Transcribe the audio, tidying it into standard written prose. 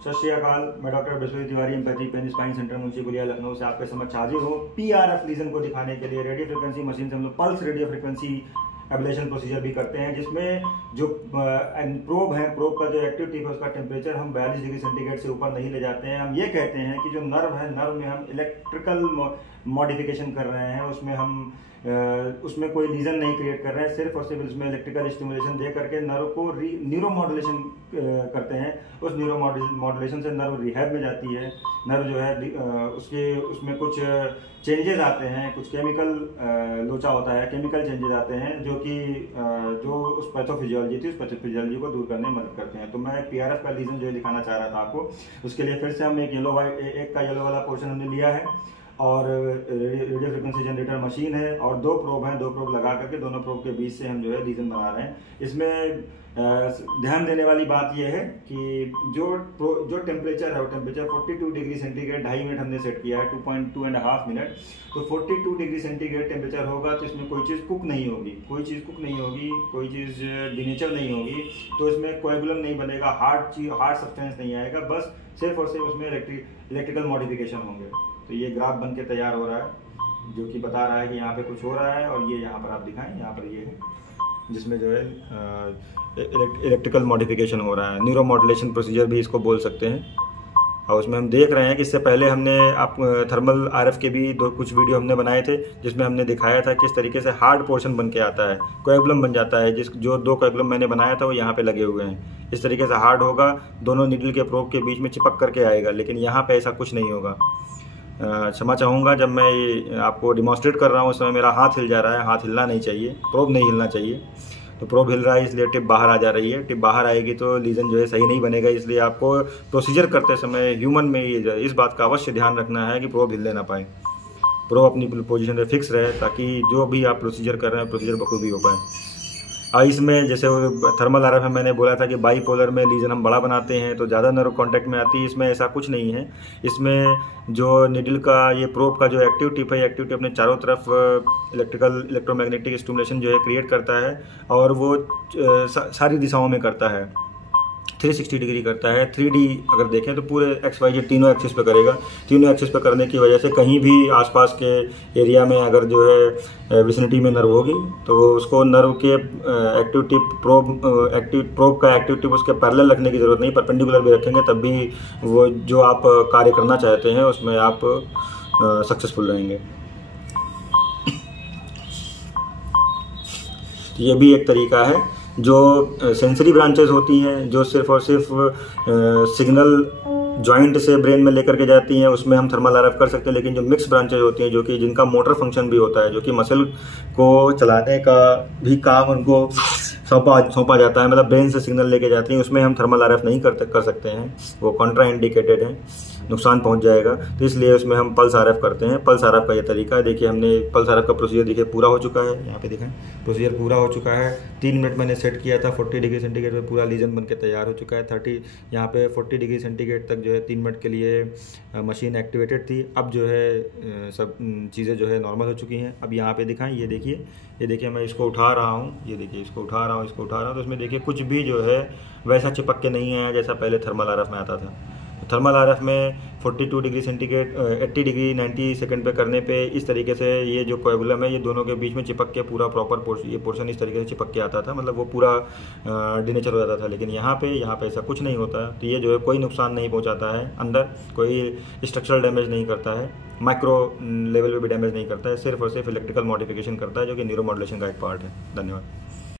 सत श्री अकाल। मैं doctor Brihaspati Tiwari, empathy pain spine centre Munshi Puliya Lucknow से आपके समक्ष हाजिर हूँ PRF लीजन को दिखाने के लिए। रेडियो फ्रिक्वेंसी मशीन से हम लोग pulse radio frequency ablation procedure भी करते हैं, जिसमें जो प्रोब है, प्रोब का जो एक्टिव टिप है उसका टेम्परेचर हम 42 डिग्री सेंटीग्रेड से ऊपर नहीं ले जाते हैं। हम ये कहते हैं कि जो नर्व है, नर्व में हम इलेक्ट्रिकल मॉडिफिकेशन कर रहे हैं, उसमें हम उसमें कोई लीजन नहीं क्रिएट कर रहे हैं, सिर्फ और सिर्फ उसमें इलेक्ट्रिकल स्टिमुलेशन दे करके नर्व को न्यूरो मॉड्यूलेशन करते हैं। उस न्यूरो मॉड्यूलेशन से नर्व रिहैब में जाती है। नर्व जो है उसमें कुछ चेंजेस आते हैं, कुछ केमिकल लोचा होता है, केमिकल चेंजेस आते हैं जो उस पैथोफिजियोलॉजी थी, उस पैथोफिजियोलॉजी को दूर करने में मदद करते हैं। तो मैं PRF का लीजन जो है दिखाना चाह रहा था आपको। उसके लिए फिर से हम एक येलो वाला पोर्शन हमने लिया है और रेडियो फ्रिक्वेंसी जनरेटर मशीन है और दो प्रोब हैं। दो प्रोब लगा करके दोनों प्रोब के बीच से हम जो है लीजन बना रहे हैं। इसमें ध्यान देने वाली बात यह है कि जो टेम्परेचर है वो टेम्परेचर 42 डिग्री सेंटीग्रेड 2.5 मिनट हमने सेट किया है, 2.5 मिनट। तो 42 डिग्री सेंटीग्रेड टेम्परेचर होगा तो इसमें कोई चीज़ कुक नहीं होगी, कोई चीज़ डिनेचर नहीं होगी, तो इसमें कोएगुलम नहीं बनेगा, हार्ड सब्सटेंस नहीं आएगा, बस सिर्फ और सिर्फ उसमें इलेक्ट्रिकल मॉडिफिकेशन होंगे। तो ये ग्राफ बन के तैयार हो रहा है, जो कि बता रहा है कि यहाँ पे कुछ हो रहा है। और ये यहाँ पर आप दिखाएं, यहाँ पर ये है जिसमें जो है इलेक्ट्रिकल मॉडिफिकेशन हो रहा है, न्यूरो मॉड्यूलेशन प्रोसीजर भी इसको बोल सकते हैं। और उसमें हम देख रहे हैं कि इससे पहले हमने थर्मल RF के भी कुछ वीडियो हमने बनाए थे, जिसमें हमने दिखाया था किस तरीके से हार्ड पोर्शन बन के आता है, कोएगुलम बन जाता है। जो 2 कोएगुलम मैंने बनाया था वो यहाँ पे लगे हुए हैं। इस तरीके से हार्ड होगा, दोनों नीडल के प्रोब के बीच में चिपक करके आएगा, लेकिन यहाँ पे ऐसा कुछ नहीं होगा। क्षमा चाहूँगा, जब मैं आपको डिमॉन्स्ट्रेट कर रहा हूँ उस समय मेरा हाथ हिल जा रहा है। हाथ हिलना नहीं चाहिए, प्रोब नहीं हिलना चाहिए। तो प्रोब हिल रहा है इसलिए टिप बाहर आ जा रही है। टिप बाहर आएगी तो लीजन जो है सही नहीं बनेगा। इसलिए आपको प्रोसीजर करते समय ह्यूमन में इस बात का अवश्य ध्यान रखना है कि प्रोब हिलने ना पाए, प्रोब अपनी पोजीशन पे फिक्स रहे, ताकि जो भी आप प्रोसीजर कर रहे हैं प्रोसीजर बखूबी हो पाए। और इसमें जैसे थर्मल RF में मैंने बोला था कि बाईपोलर में लीजन हम बड़ा बनाते हैं तो ज़्यादा नर्व कांटेक्ट में आती है। इसमें ऐसा कुछ नहीं है। इसमें जो निडल का ये प्रोब का जो एक्टिव टिप है, एक्टिव टिप अपने चारों तरफ इलेक्ट्रोमैग्नेटिक स्टिमुलेशन जो है क्रिएट करता है, और वो सारी दिशाओं में करता है, 360 डिग्री करता है। 3D अगर देखें तो पूरे XYZ तीनों एक्सिस पे करेगा। तीनों एक्सिस पे करने की वजह से कहीं भी आसपास के एरिया में अगर जो है विसिनिटी में नर्व होगी तो उसको नर्व के एक्टिव प्रोब का एक्टिव टिप उसके पैरेलल रखने की ज़रूरत नहीं, परपेंडिकुलर भी रखेंगे तब भी वो जो आप कार्य करना चाहते हैं उसमें आप सक्सेसफुल रहेंगे। ये भी एक तरीका है। जो सेंसरी ब्रांचेस होती हैं, जो सिर्फ और सिर्फ सिग्नल जॉइंट से ब्रेन में लेकर के जाती हैं, उसमें हम थर्मल RF कर सकते हैं। लेकिन जो मिक्स ब्रांचेज होती हैं, जो कि जिनका मोटर फंक्शन भी होता है, जो कि मसल को चलाने का भी काम उनको सौंपा जाता है, मतलब ब्रेन से सिग्नल लेके जाती हैं, उसमें हम थर्मल RF नहीं कर सकते हैं। वो कॉन्ट्रा इंडिकेटेड है, नुकसान पहुंच जाएगा। तो इसलिए उसमें हम पल्स RF करते हैं। पल्स RF का ये तरीका है। देखिए हमने पल्स RF का प्रोसीजर देखिए पूरा हो चुका है। यहाँ पे देखें प्रोसीजर पूरा हो चुका है। 3 मिनट मैंने सेट किया था, 40 डिग्री सेंटीग्रेड पे पूरा लीजन बन के तैयार हो चुका है। 40 डिग्री सेंटीग्रेड तक जो है 3 मिनट के लिए मशीन एक्टिवेटेड थी। अब जो है सब चीज़ें जो है नॉर्मल हो चुकी हैं। अब यहाँ पे दिखाएं, ये देखिए मैं इसको उठा रहा हूँ, ये देखिए इसको उठा रहा हूँ, तो उसमें देखिए कुछ भी जो है वैसा चिपक के नहीं आया जैसा पहले थर्मल RF में आता था। थर्मल RF में 42 डिग्री सेंटीग्रेड 80 डिग्री 90 सेकंड पे करने पे इस तरीके से ये जो कोएगुलम है ये दोनों के बीच में चिपक के पूरा प्रॉपर ये पोर्शन इस तरीके से चिपक के आता था, मतलब वो पूरा डिनेचर हो जाता था। लेकिन यहाँ पे ऐसा कुछ नहीं होता। तो ये जो है कोई नुकसान नहीं पहुँचाता है, अंदर कोई स्ट्रक्चरल डैमेज नहीं करता है, माइक्रो लेवल पे भी डैमेज नहीं करता है, सिर्फ और सिर्फ इलेक्ट्रिकल मॉडिफिकेशन करता है, जो कि न्यूरो मॉड्यूलेशन का एक पार्ट है। धन्यवाद।